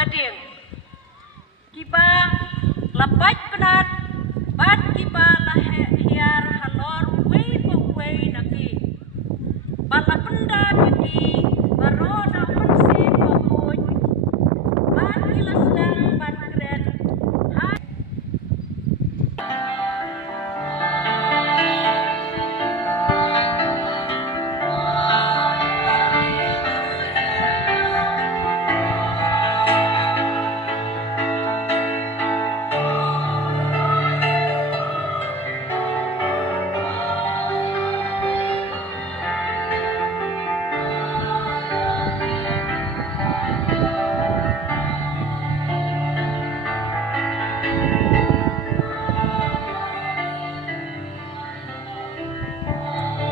Pdiang. Kiba lapat penat, bat kiba lahir halor way naki. Balapenda bagi barona mensi papuj, bat kilas dan bat